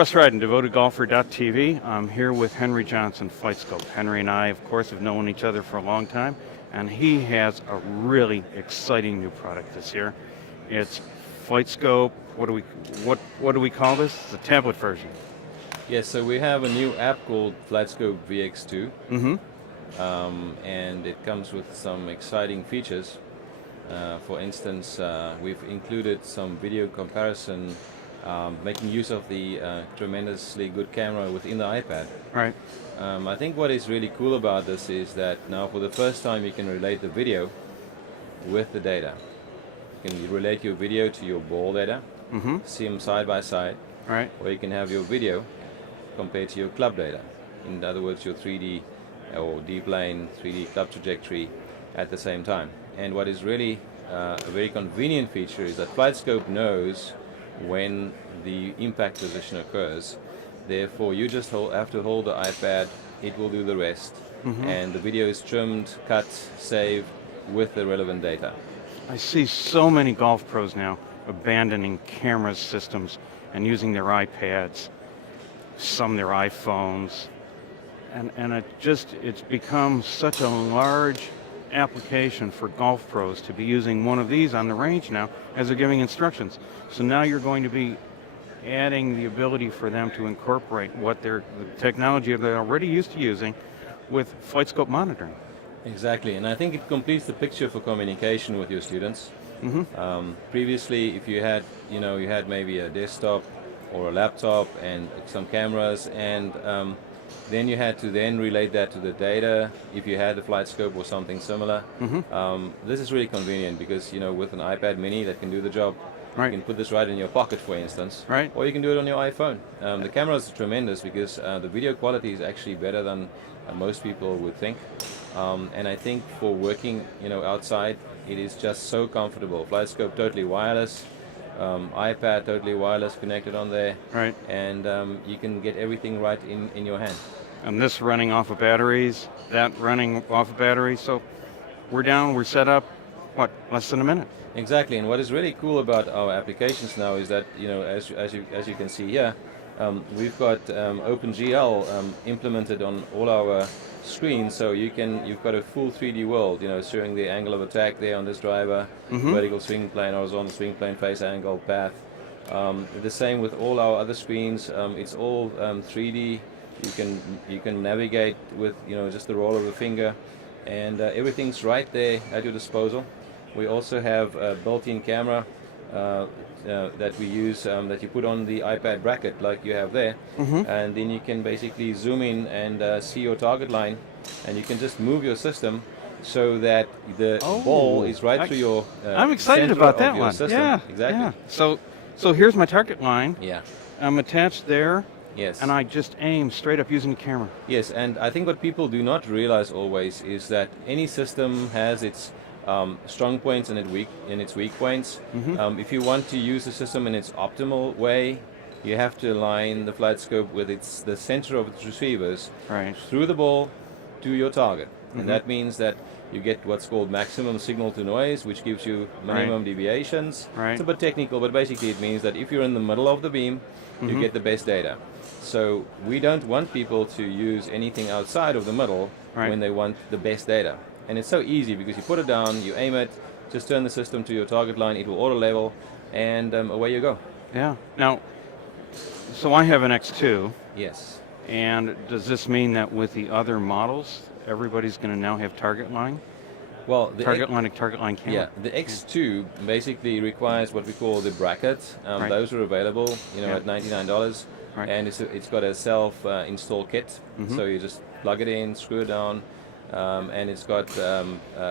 Russ Ryden, DevotedGolfer.tv. I'm here with Henry Johnson, FlightScope. Henry and I, of course, have known each other for a long time, and he has a really exciting new product this year. It's FlightScope. What do we call this? It's a tablet version. Yes, so we have a new app called FlightScope VX2, and it comes with some exciting features. For instance, we've included some video comparison, making use of the tremendously good camera within the iPad. Right. I think what is really cool about this is that now for the first time you can relate the video with the data. You can relate your video to your ball data, see them side by side, Right. or you can have your video compared to your club data. In other words, your 3D or D-plane, 3D club trajectory at the same time. And what is really a very convenient feature is that FlightScope knows when the impact position occurs. Therefore, you just have to hold the iPad, it will do the rest. And the video is trimmed, cut, saved with the relevant data. I see so many golf pros now abandoning camera systems and using their iPads, some their iPhones, and it's become such a large application for golf pros to be using one of these on the range now as they're giving instructions. So now you're going to be adding the ability for them to incorporate the technology they're already used to using with FlightScope monitoring. Exactly, and I think it completes the picture for communication with your students. Previously, if you had maybe a desktop or a laptop and some cameras, and then you had to then relate that to the data if you had the FlightScope or something similar. This is really convenient because with an iPad mini that can do the job, you can put this right in your pocket, for instance, or you can do it on your iPhone. The camera is tremendous because the video quality is actually better than most people would think, and I think for working outside, it is just so comfortable. FlightScope totally wireless. iPad totally wireless, connected on there, and you can get everything right in your hand. And this running off of batteries, that running off of batteries. So we're set up, less than a minute. Exactly, and what is really cool about our applications now is that as you can see here, we've got OpenGL implemented on all our screens, so you've got a full 3D world, showing the angle of attack there on this driver, vertical swing plane, horizontal swing plane, face angle, path. The same with all our other screens. It's all 3D. You can navigate with just the roll of the finger, and everything's right there at your disposal. We also have a built-in camera that we use, that you put on the iPad bracket like you have there, and then you can basically zoom in and see your target line, and you can just move your system so that the ball is right through your I'm excited about that one. System. Yeah, exactly. Yeah. So here's my target line. Yeah. I'm attached there. Yes. And I just aim straight up using the camera. Yes, and I think what people do not realize always is that any system has its strong points and its weak points. If you want to use the system in its optimal way, you have to align the FlightScope with the center of its receivers through the ball to your target. And that means that you get what's called maximum signal to noise, which gives you minimum deviations. It's a bit technical, but basically it means that if you're in the middle of the beam, you get the best data. So we don't want people to use anything outside of the middle when they want the best data. And it's so easy because you put it down, you aim it, just turn the system to your target line, it will auto level, and away you go. Yeah. Now, so I have an X2. Yes. And does this mean that with the other models, everybody's going to now have target line? Well, target line camera. Yeah, the X2 basically requires what we call the brackets. Those are available, at $99, and it's got a self-install kit. So you just plug it in, screw it down, and it's got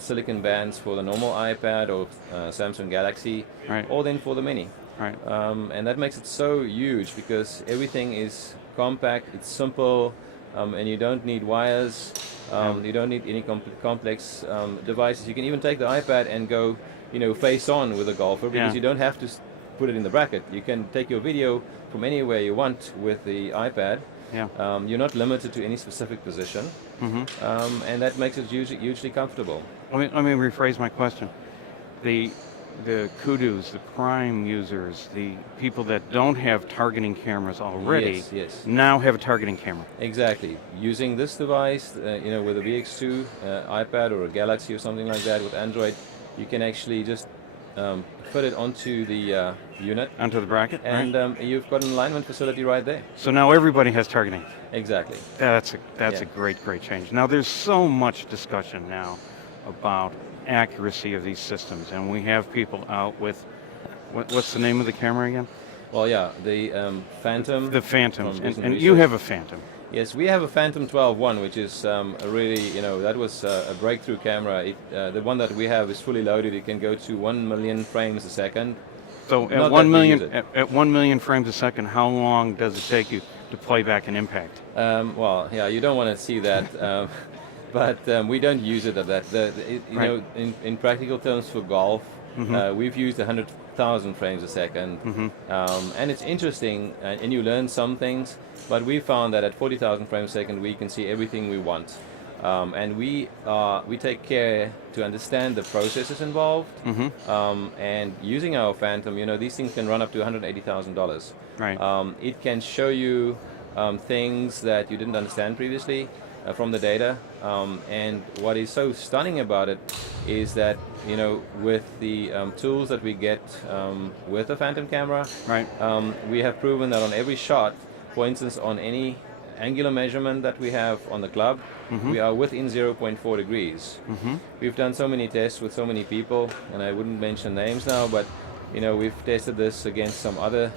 silicon bands for the normal iPad or Samsung Galaxy, or then for the Mini. And that makes it so huge because everything is compact, it's simple, and you don't need wires. You don't need any complex devices. You can even take the iPad and go, face on with a golfer because you don't have to put it in the bracket. You can take your video from anywhere you want with the iPad. You're not limited to any specific position, and that makes it hugely comfortable. Let me rephrase my question. the kudus, the prime users, the people that don't have targeting cameras already, Yes. now have a targeting camera. Exactly. Using this device, with a VX2 iPad or a Galaxy or something like that with Android, you can actually just put it onto the unit, Onto the bracket, and right? you've got an alignment facility right there. So now everybody has targeting. Exactly. That's Yeah. a great change. Now there's so much discussion now about accuracy of these systems, and we have people out with what's the name of the camera again? Well, yeah, the Phantom. The Phantoms, from recent and you research. have a Phantom. Yes, we have a Phantom 12-1, which is a really, that was a breakthrough camera. The one that we have is fully loaded. It can go to 1 million frames a second. So Not at that 1 we million use it. at 1 million frames a second, how long does it take you to play back an impact? Well, yeah, you don't want to see that, but we don't use it at that. Right. In practical terms for golf, we've used 100,000 frames a second, and it's interesting, and you learn some things. But we found that at 40,000 frames a second, we can see everything we want, and we take care to understand the processes involved. And using our Phantom, these things can run up to $180,000. Right. It can show you things that you didn't understand previously from the data. And what is so stunning about it is that, with the tools that we get with the Phantom camera, Right. we have proven that on every shot, for instance, on any angular measurement that we have on the club, we are within 0.4 degrees. We've done so many tests with so many people, and I wouldn't mention names now, but we've tested this against some other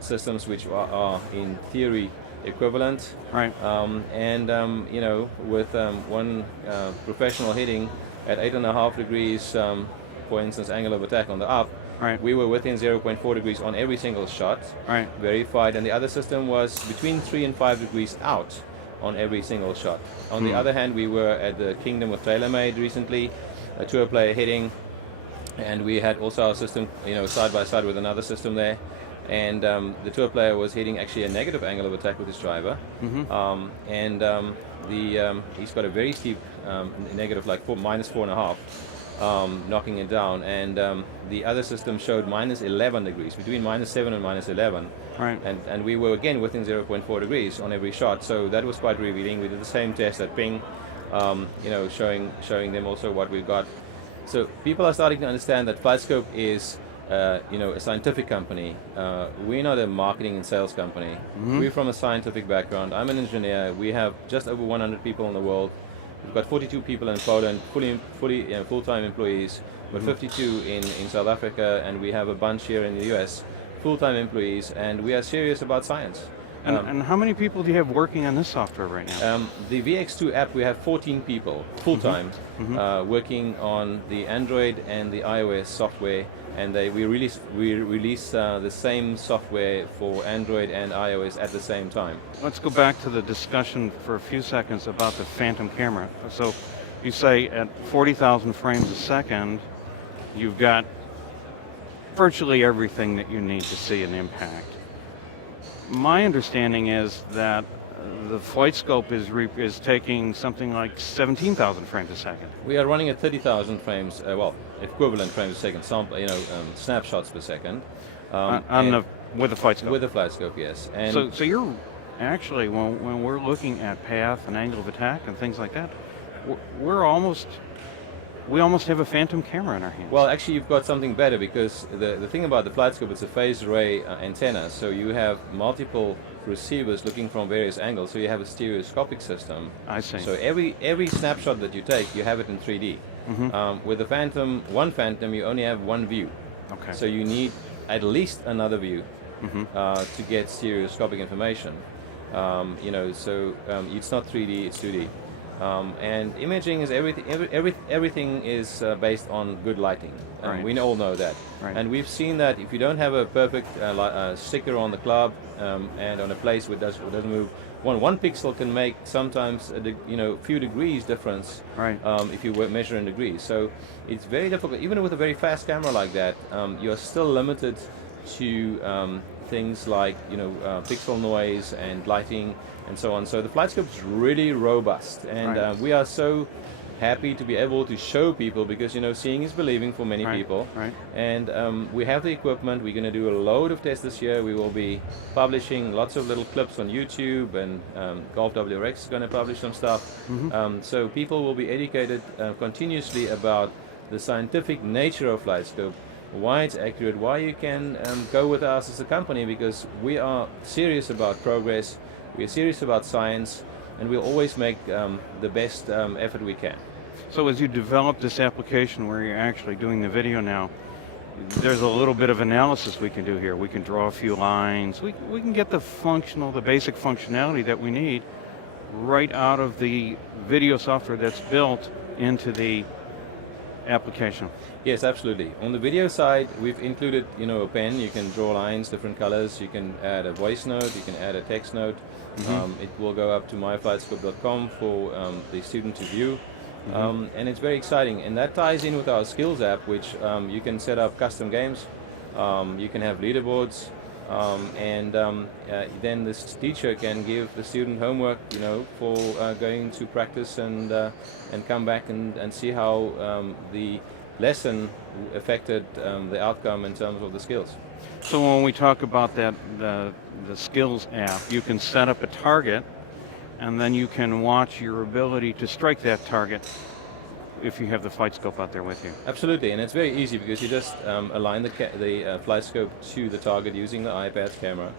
systems which are in theory equivalent. Right. With one professional hitting at 8.5 degrees, for instance, angle of attack on the up, Right. we were within 0.4 degrees on every single shot, Right. verified, and the other system was between 3 and 5 degrees out on every single shot. On the other hand, we were at the Kingdom of TaylorMade recently, a tour player hitting, and we had also our system, side by side with another system there. And the tour player was hitting actually a negative angle of attack with his driver, he's got a very steep negative, like -4.5, knocking it down. And the other system showed -11 degrees, between -7 and -11. Right. And we were again within 0.4 degrees on every shot, so that was quite revealing. We did the same test at Ping, showing them also what we've got. So people are starting to understand that FlightScope is a scientific company. We're not a marketing and sales company. We're from a scientific background. I'm an engineer. We have just over 100 people in the world. We've got 42 people in Poland, full-time employees, but 52 in South Africa, and we have a bunch here in the US, full-time employees, and we are serious about science. And how many people do you have working on this software right now? The VX2 app, we have 14 people full-time working on the Android and the iOS software, and we release the same software for Android and iOS at the same time. Let's go back to the discussion for a few seconds about the Phantom camera. So you say at 40,000 frames a second, you've got virtually everything that you need to see an impact. My understanding is that the FlightScope is taking something like 17,000 frames a second. We are running at 30,000 frames, equivalent frames a second, snapshots per second. With the FlightScope. With the FlightScope, yes. And so you're actually, when we're looking at path and angle of attack and things like that, we almost have a Phantom camera in our hands. well, actually, you've got something better, because the thing about the FlightScope, it's a phased array antenna, so you have multiple receivers looking from various angles, so you have a stereoscopic system. I see. So every snapshot that you take, you have it in 3D. With the one Phantom, you only have one view. Okay. So you need at least another view to get stereoscopic information. It's not 3D, it's 2D. And imaging is everything is based on good lighting. Right. We all know that. Right. And we've seen that if you don't have a perfect sticker on the club and on a place where it doesn't move, one pixel can make sometimes a few degrees difference. Right. If you measure in degrees. So it's very difficult. Even with a very fast camera like that, you're still limited to things like pixel noise and lighting and so on. So the FlightScope is really robust, and Right. we are so happy to be able to show people, because seeing is believing for many Right, people. right. And we have the equipment. We're going to do a load of tests this year. We will be publishing lots of little clips on YouTube, and Golf WRX is going to publish some stuff. So people will be educated continuously about the scientific nature of FlightScope, why it's accurate, why you can go with us as a company, because we are serious about progress, we are serious about science, and we'll always make the best effort we can. So as you develop this application where you're actually doing the video now, there's a little bit of analysis we can do here. We can draw a few lines. We can get the basic functionality that we need right out of the video software that's built into the application. Yes, absolutely. On the video side, we've included, a pen. You can draw lines, different colors. You can add a voice note. You can add a text note. It will go up to myflightscope.com for the student to view. And it's very exciting. And that ties in with our skills app, which you can set up custom games. You can have leaderboards. And then this teacher can give the student homework, for going to practice and come back and see how the lesson affected the outcome in terms of the skills. So when we talk about that, the skills app, you can set up a target, and then you can watch your ability to strike that target if you have the FlightScope out there with you. Absolutely, and it's very easy because you just align the FlightScope to the target using the iPad's camera,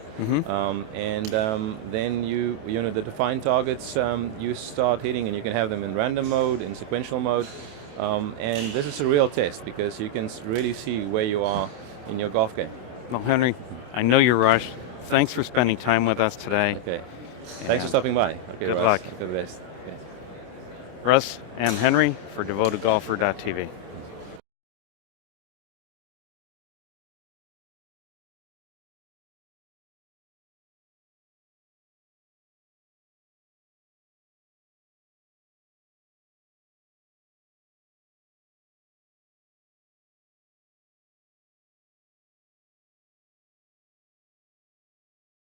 and then the defined targets you start hitting, and you can have them in random mode, in sequential mode, and this is a real test because you can really see where you are in your golf game. Well, Henry, I know you're rushed. Thanks for spending time with us today. Okay, thanks for stopping by. Okay, good Russ. luck. Okay, the best. Okay. Russ and Henry for DevotedGolfer.tv.